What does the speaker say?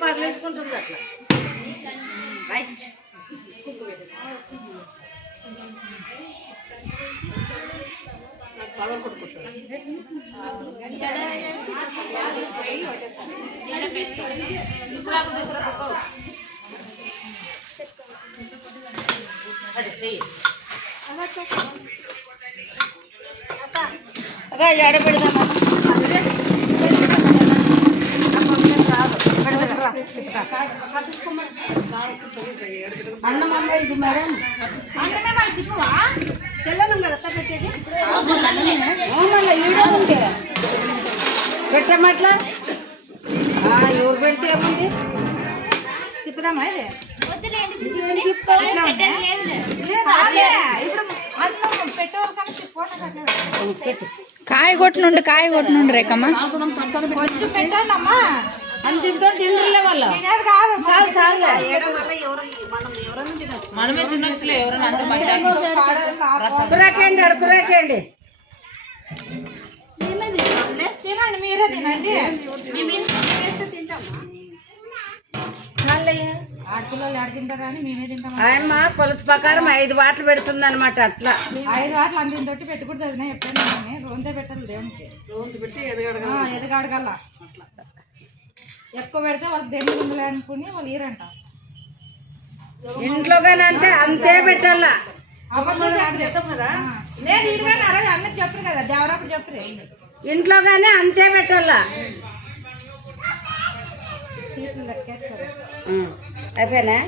పగలేసుకుంటుంది అట్లా రైట్ పగలు కొట్టుకుంటుంది అదే ఎడ పెడదామా అన్నం అమ్మ ఇది మేడం తెల్లనం కదా పెట్టేది ఈడో ఉంది పెట్టమట్లా ఎవరు పెడితే ఏముంది తిప్పుదామా ఇది కాయ కొట్టినుండి రేకమ్మా కొంచెం పెట్టాలమ్మా అంతింతో తిండిలే వాళ్ళు చాలు చాలు మనమే తినొచ్చులే ఎవరైనా అడుకురాకండి అడుకురాకండి తినండి మీరే తినండి ఆడపిల్లలు ఆడ తింటారు కానీ మేమే తింటాం ఆయమ్మ కొలత ప్రకారం 5 వాటలు పెడుతుంది అనమాట అట్లా 5 వాటలు అంత తోటి పెట్టుకుంటుంది వదినా ఎప్పుడైనా రోంతే పెట్టాలి దేవునికి రోజు పెట్టి ఎదగాడగల అట్లా ఎక్కువ పెడితే వాళ్ళకి దెండు ఉండాలి అనుకుని వాళ్ళు ఈరంట ఇంట్లో కానీ అంతే అంతే పెట్టాల లేదు ఇటుగానే అరవై అన్నది చెప్పరు కదా దేవరప్పుడు చెప్పరు ఇంట్లో కానీ అంతే పెట్టాలా అయిపోయినా